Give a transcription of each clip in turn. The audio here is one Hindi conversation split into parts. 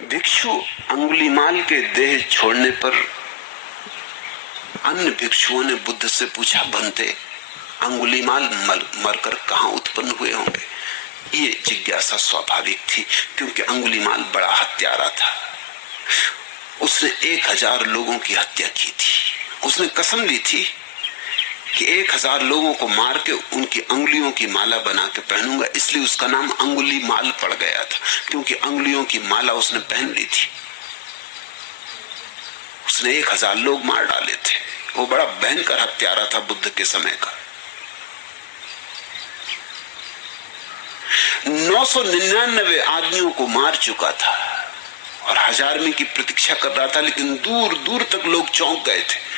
भिक्षु अंगुलीमाल के देह छोड़ने पर अन्य भिक्षुओं ने बुद्ध से पूछा, बनते अंगुलीमाल मरकर कहां उत्पन्न हुए होंगे। ये जिज्ञासा स्वाभाविक थी, क्योंकि अंगुलीमाल बड़ा हत्यारा था। उसने 1000 लोगों की हत्या की थी। उसने कसम ली थी कि 1000 लोगों को मार के उनकी अंगुलियों की माला बना के पहनूंगा। इसलिए उसका नाम अंगुलीमाल पड़ गया था, क्योंकि अंगुलियों की माला उसने पहन ली थी। उसने 1000 लोग मार डाले थे। वो बड़ा भयंकर हत्यारा था बुद्ध के समय का। 999 आदमियों को मार चुका था और 1000वीं की प्रतीक्षा कर रहा था, लेकिन दूर दूर तक लोग चौंक गए थे।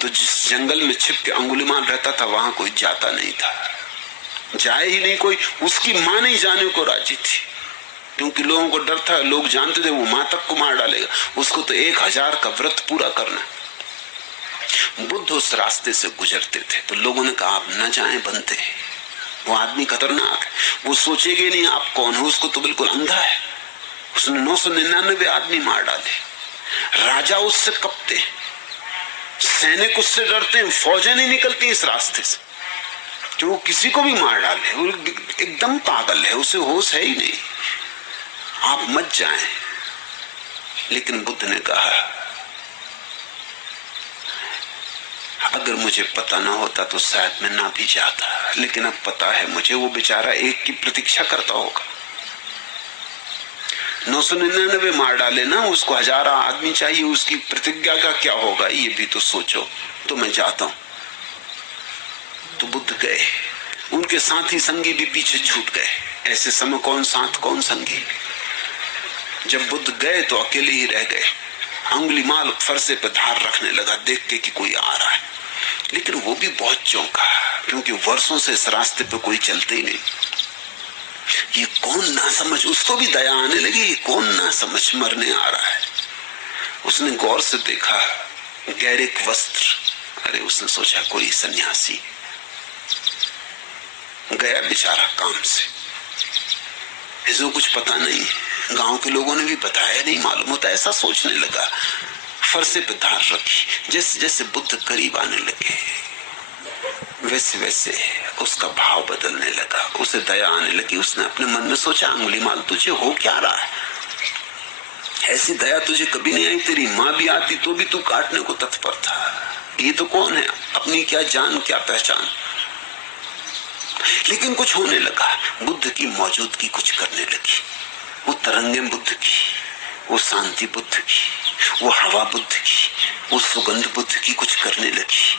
तो जिस जंगल में छिप के अंगुलीमाल रहता था, वहां कोई जाता नहीं था, जाए ही नहीं कोई। उसकी मां नहीं जाने को राजी थी, क्योंकि लोगों को डर था। लोग जानते थे वो मां तक को मार डालेगा। उसको तो 1000 का व्रत पूरा करना। बुद्ध उस रास्ते से गुजरते थे तो लोगों ने कहा, आप न जाएं बनते, वो आदमी खतरनाक है, वो सोचेगे नहीं आप कौन हो, उसको तो बिल्कुल अंधा है। उसने 999 आदमी मार डाले। राजा उससे कपते, सैनिक उससे डरते हैं, फौजें नहीं निकलती इस रास्ते से कि वो किसी को भी मार डाले। वो एकदम पागल है, उसे होश है ही नहीं, आप मत जाएं। लेकिन बुद्ध ने कहा, अगर मुझे पता ना होता तो शायद मैं ना भी जाता, लेकिन अब पता है मुझे, वो बेचारा एक की प्रतीक्षा करता होगा। 999 मार डाले ना, उसको 1000 आदमी चाहिए, उसकी प्रतिज्ञा का क्या होगा ये भी तो सोचो। तो मैं जाता हूं। तो बुद्ध गए, उनके साथी संगी भी पीछे छूट गए। ऐसे समय कौन साथ कौन संगी। जब बुद्ध गए तो अकेले ही रह गए। अंगुलीमाल फरसे पे धार रखने लगा, देख के कि कोई आ रहा है, लेकिन वो भी बहुत चौंका, क्योंकि वर्षों से इस रास्ते पे कोई चलते ही नहीं। ये कौन ना समझ, उसको भी दया आने लगी, ये कौन ना समझ मरने आ रहा है। उसने गौर से देखा, गैरिक वस्त्र। अरे उसने सोचा कोई सन्यासी गया बेचारा काम से, इसको कुछ पता नहीं, गांव के लोगों ने भी बताया नहीं, मालूम होता। ऐसा सोचने लगा, फरसे पे धार रखी। जैसे जैसे बुद्ध करीब आने लगे, वैसे वैसे उसका भाव बदलने लगा, उसे दया आने लगी। उसने अपने मन में सोचा, अंगुलीमाल तुझे हो क्या रहा है, ऐसी दया तुझे कभी नहीं आई। तेरी माँ भी आती तो भी तू काटने को तत्पर था। ये तो कौन है, अपनी क्या जान क्या पहचान। लेकिन कुछ होने लगा, बुद्ध की मौजूदगी कुछ करने लगी। वो तरंगें बुद्ध की, वो शांति बुद्ध की, वो हवा बुद्ध की, वो सुगंध बुद्ध की कुछ करने लगी।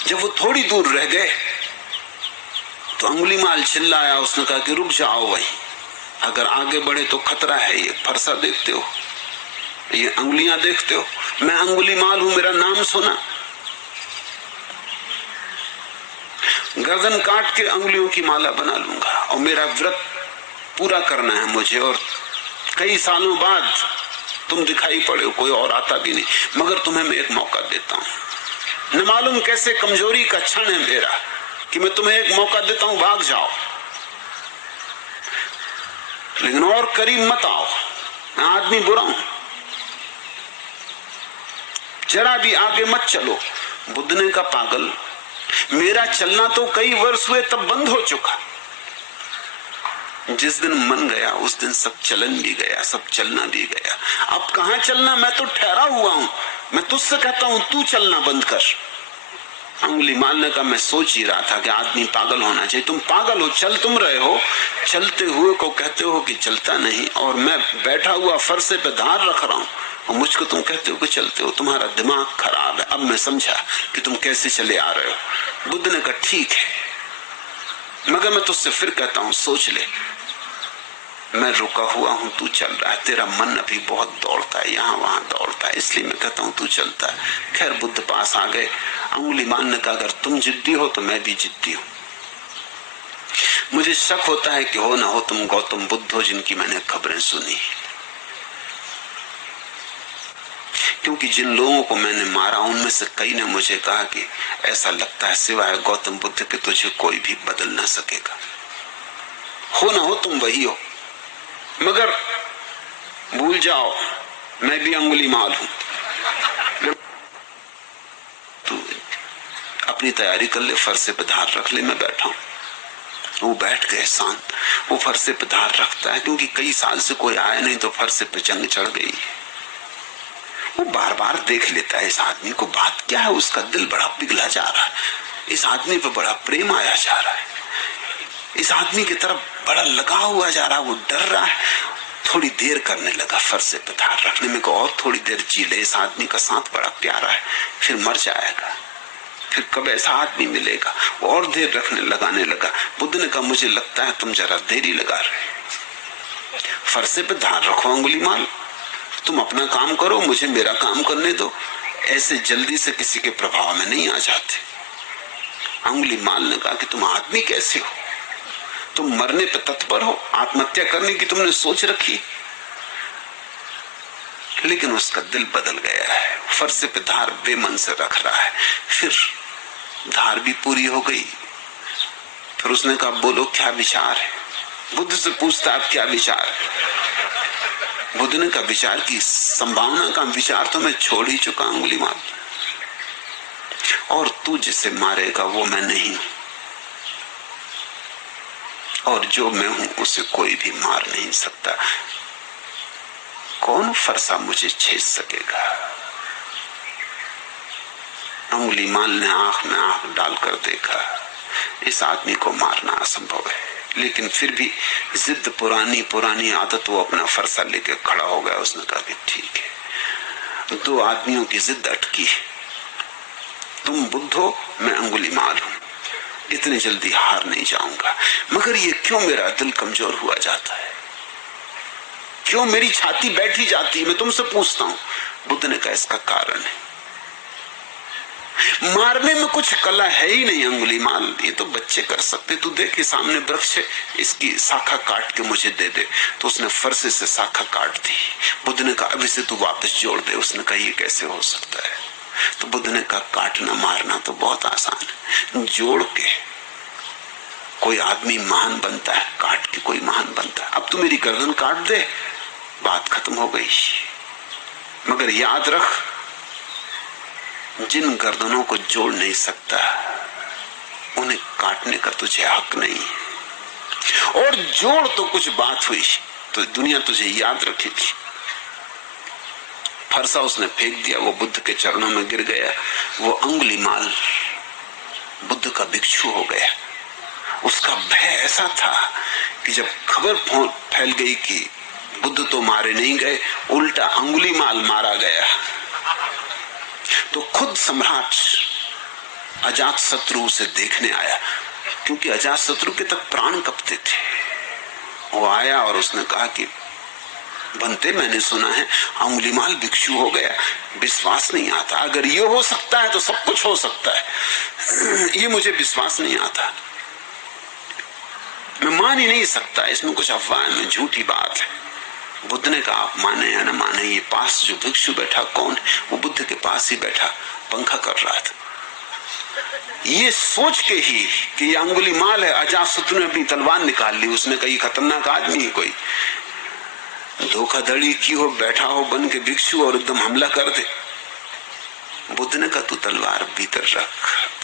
जब वो थोड़ी दूर रह गए तो अंगुलीमाल चिल्लाया। उसने कहा कि रुक जाओ वहीं, अगर आगे बढ़े तो खतरा है। ये फरसा देखते हो, ये अंगुलियां देखते हो, मैं अंगुलीमाल हूं, मेरा नाम सुना। गर्दन काट के अंगुलियों की माला बना लूंगा और मेरा व्रत पूरा करना है मुझे। और कई सालों बाद तुम दिखाई पड़े हो, कोई और आता भी नहीं, मगर तुम्हें मैं एक मौका देता हूं। न मालूम कैसे कमजोरी का क्षण है मेरा कि मैं तुम्हें एक मौका देता हूं, भाग जाओ, लेकिन और करीब मत आओ। मैं आदमी बुरा हूं, जरा भी आगे मत चलो। बुद्ध ने कहा, पागल, मेरा चलना तो कई वर्ष हुए तब बंद हो चुका। जिस दिन मन गया उस दिन सब चलन भी गया, सब चलना भी गया। अब कहां चलना, मैं तो ठहरा हुआ हूं। मैं तुझसे कहता हूं तू चलना बंद कर। अंगुलीमाल ने कहा, मैं सोच ही रहा था कि आदमी पागल होना चाहिए। तुम पागल हो, चल तुम रहे हो, चलते हुए को कहते हो कि चलता नहीं, और मैं बैठा हुआ फरसे पे धार रख रहा हूं और मुझको तुम कहते हो कि चलते हो। तुम्हारा दिमाग खराब है। अब मैं समझा कि तुम कैसे चले आ रहे हो। बुद्ध ने कहा, ठीक है, मगर मैं तुझसे फिर कहता हूं, सोच ले, मैं रुका हुआ हूं, तू चल रहा है। तेरा मन अभी बहुत दौड़ता है, यहां वहां दौड़ता है, इसलिए मैं कहता हूं तू चलता है। खैर बुद्ध पास आ गए। अंगुलीमाल ने कहा, अगर तुम जिद्दी हो तो मैं भी जिद्दी हूं। मुझे शक होता है कि हो ना हो तुम गौतम बुद्ध हो जिनकी मैंने खबरें सुनी, क्योंकि जिन लोगों को मैंने मारा उनमें से कई ने मुझे कहा कि ऐसा लगता है सिवाय गौतम बुद्ध के तुझे कोई भी बदल ना सकेगा। हो ना हो तुम वही हो। मगर वो भूल जाओ मैं भी अंगुली माल हूं। तू अपनी तैयारी कर ले, फरसे पे धार रख ले, मैं बैठा हूं। वो बैठ गए शांत। वो फरसे पे धार रखता है क्योंकि कई साल से कोई आया नहीं, तो फरसे पे जंग चढ़ गई। वो बार बार देख लेता है इस आदमी को, बात क्या है। उसका दिल बड़ा पिघला जा रहा है, इस आदमी पे बड़ा प्रेम आया जा रहा है, इस आदमी की तरफ बड़ा लगाव हुआ जा रहा है। वो डर रहा है। थोड़ी देर करने लगा फरसे पे धार रखने में को, और थोड़ी देर जी ले, इस आदमी का साथ बड़ा प्यारा है, फिर मर जाएगा, फिर कब ऐसा आदमी मिलेगा। और देर रखने लगाने लगा। बुद्ध ने कहा मुझे लगता है तुम जरा देरी लगा रहे। फरसे पे धार रखो अंगुली माल, तुम अपना काम करो, मुझे मेरा काम करने दो। ऐसे जल्दी से किसी के प्रभाव में नहीं आ जाते। अंगुली माल ने कहा कि तुम आदमी कैसे हो, तुम मरने पे तत्पर हो, आत्महत्या करने की तुमने सोच रखी। लेकिन उसका दिल बदल गया है, फरसे पे धार बेमन से रख रहा है। फिर धार भी पूरी हो गई। फिर उसने कहा बोलो क्या विचार है। बुद्ध से पूछता आप क्या विचार है। बुद्ध ने कहा विचार की संभावना का विचार तो मैं छोड़ ही चुका अंगुली माल, और तू जिसे मारेगा वो मैं नहीं हूं, और जो मैं हूं उसे कोई भी मार नहीं सकता। कौन फरसा मुझे छेद सकेगा। अंगुली माल ने आंख में आंख डालकर देखा, इस आदमी को मारना असंभव है। लेकिन फिर भी जिद पुरानी आदत, वो अपना फरसा लेके खड़ा हो गया। उसने कहा कि ठीक है, दो आदमियों की जिद अटकी, तुम बुद्ध हो, मैं अंगुली माल हूं, इतनी जल्दी हार नहीं जाऊंगा। मगर ये क्यों मेरा दिल कमजोर हुआ जाता है, क्यों मेरी छाती बैठी जाती है, मैं तुमसे पूछता हूं। बुद्ध ने कहा इसका कारण है, मारने में कुछ कला है ही नहीं अंगुली माल, ये तो बच्चे कर सकते। तू देख सामने वृक्ष है, इसकी शाखा काट के मुझे दे दे। तो उसने फरसे से शाखा काट दी। बुद्ध ने कहा अभी से तू वापस जोड़ दे। उसने कहा ये कैसे हो सकता है। तो बुद्ध ने कहा काटना मारना तो बहुत आसान है, जोड़ के कोई आदमी महान बनता है, काट के कोई महान बनता है। अब तू मेरी गर्दन काट दे, बात खत्म हो गई। मगर याद रख, जिन गर्दनों को जोड़ नहीं सकता उन्हें काटने का तुझे हक नहीं। और जोड़ तो कुछ बात हुई तो दुनिया तुझे याद रखेगी। फरसा उसने फेंक दिया, वो बुद्ध के चरणों में गिर गया। वो अंगुली माल बुद्ध का भिक्षु हो गया। उसका भय ऐसा था कि जब खबर फैल गई कि बुद्ध तो मारे नहीं गए, उल्टा अंगुली माल मारा गया, तो खुद सम्राट अजात शत्रु उसे देखने आया, क्योंकि अजात शत्रु के तक प्राण कपते थे। वो आया और उसने कहा कि बनते मैंने सुना है अंगुलीमाल भिक्षु हो गया, विश्वास नहीं आता। अगर ये हो सकता है तो सब कुछ हो सकता है। ये मुझे विश्वास नहीं आता, मैं मान ही नहीं सकता, इसमें कुछ अफवाह में झूठी बात है। बुद्ध ने कहा आप माने या न माने, ये पास जो भिक्षु बैठा कौन है। वो बुद्ध के पास ही बैठा पंखा कर रहा था। ये सोच के ही कि ये अंगुलीमाल है, अजातशत्रु ने अपनी तलवार निकाल ली। उसने कहा खतरनाक आदमी है, कोई धोखाधड़ी की हो, बैठा हो बन के भिक्षु और एकदम हमला कर दे। बुद्ध ने कहा तू तलवार भीतर रख,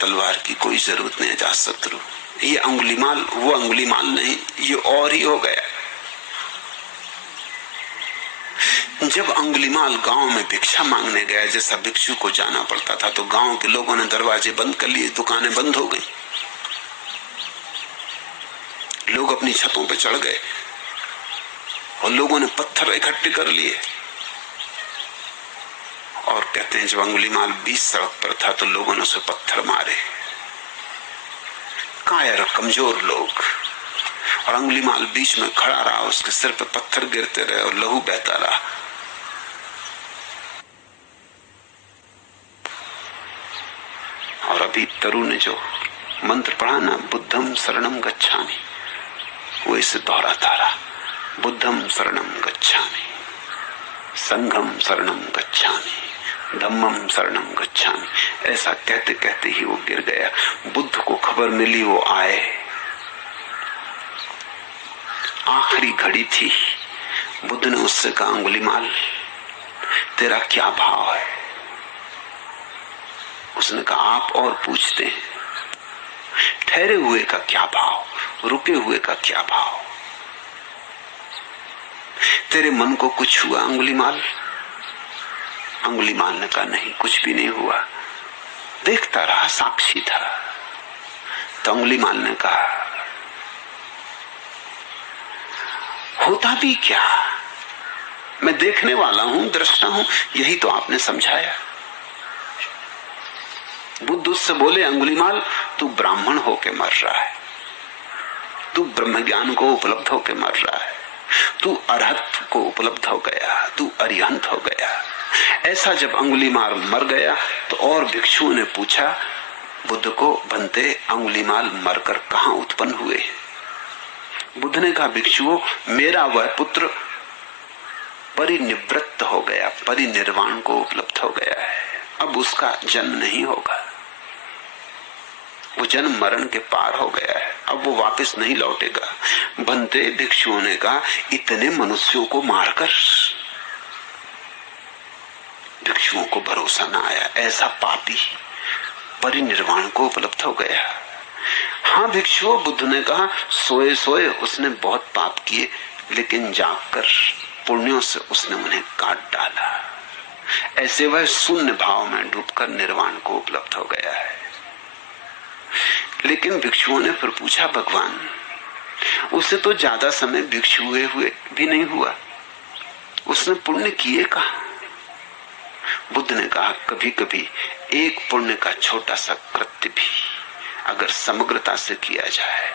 तलवार की कोई जरूरत नहीं। अजातशत्रु ये अंगुलीमाल वो अंगुलीमाल नहीं, ये और ही हो गया। जब अंगुलीमाल गांव में भिक्षा मांगने गया, जैसा भिक्षु को जाना पड़ता था, तो गांव के लोगों ने दरवाजे बंद कर लिए, दुकानें बंद हो गई, लोग अपनी छतों पे चढ़ गए और लोगों ने पत्थर इकट्ठे कर लिए। और कहते हैं जब अंगुलीमाल बीच सड़क पर था तो लोगों ने उसे पत्थर मारे, कायर कमजोर लोग। और अंगुलीमाल बीच में खड़ा रहा, उसके सिर पे पत्थर गिरते रहे और लहू बहता रहा। और अभी तरु ने जो मंत्र पढ़ा ना, बुद्धम शरणम गच्छामि, वो इसे दोहराता रहा, बुद्धम शरणम गच्छामि, संघम शरणम गच्छामि, धम्मम शरणम गच्छामि। ऐसा कहते कहते ही वो गिर गया। बुद्ध को खबर मिली, वो आए। आखिरी घड़ी थी, बुद्ध ने उससे कहा, अंगुलीमाल, तेरा क्या भाव है? उसने कहा, आप और पूछते हैं, ठहरे हुए का क्या भाव, रुके हुए का क्या भाव? तेरे मन को कुछ हुआ अंगुलीमाल? अंगुलीमाल ने कहा, नहीं, कुछ भी नहीं हुआ, देखता रहा, साक्षी था। तो अंगुलीमाल ने कहा, होता भी क्या, मैं देखने वाला हूं, दृष्टा हूं, यही तो आपने समझाया। बुद्ध उससे बोले, अंगुलीमाल, तू ब्राह्मण होके मर रहा है, तू ब्रह्म ज्ञान को उपलब्ध होके मर रहा है, तू अरहत को उपलब्ध हो गया, तू अरिहंत हो गया। ऐसा जब अंगुलीमाल मर गया तो और भिक्षुओं ने पूछा बुद्ध को, बनते अंगुलीमाल मरकर कहां उत्पन्न हुए? बुद्ध ने कहा, भिक्षुओं, मेरा वह पुत्र परिनिवृत्त हो गया, परिनिर्वाण को उपलब्ध हो गया है, अब उसका जन्म नहीं होगा, वो जन्म मरण के पार हो गया है, अब वो वापस नहीं लौटेगा। बनते भिक्षुओं ने कहा, इतने मनुष्यों को मारकर? भिक्षुओं को भरोसा न आया, ऐसा पापी परिनिर्वाण को उपलब्ध हो गया। हाँ भिक्षुओं, बुद्ध ने कहा, सोए सोए उसने बहुत पाप किए, लेकिन जागकर पुण्यों से उसने उन्हें काट डाला। ऐसे वह शून्य भाव में डूबकर निर्वाण को उपलब्ध हो गया है। लेकिन भिक्षुओं ने फिर पूछा, भगवान, उसे तो ज्यादा समय भिक्षु हुए भी नहीं हुआ, उसने पुण्य किए कहा? बुद्ध ने कहा, कभी कभी एक पुण्य का छोटा सा कृत्य भी अगर समग्रता से किया जाए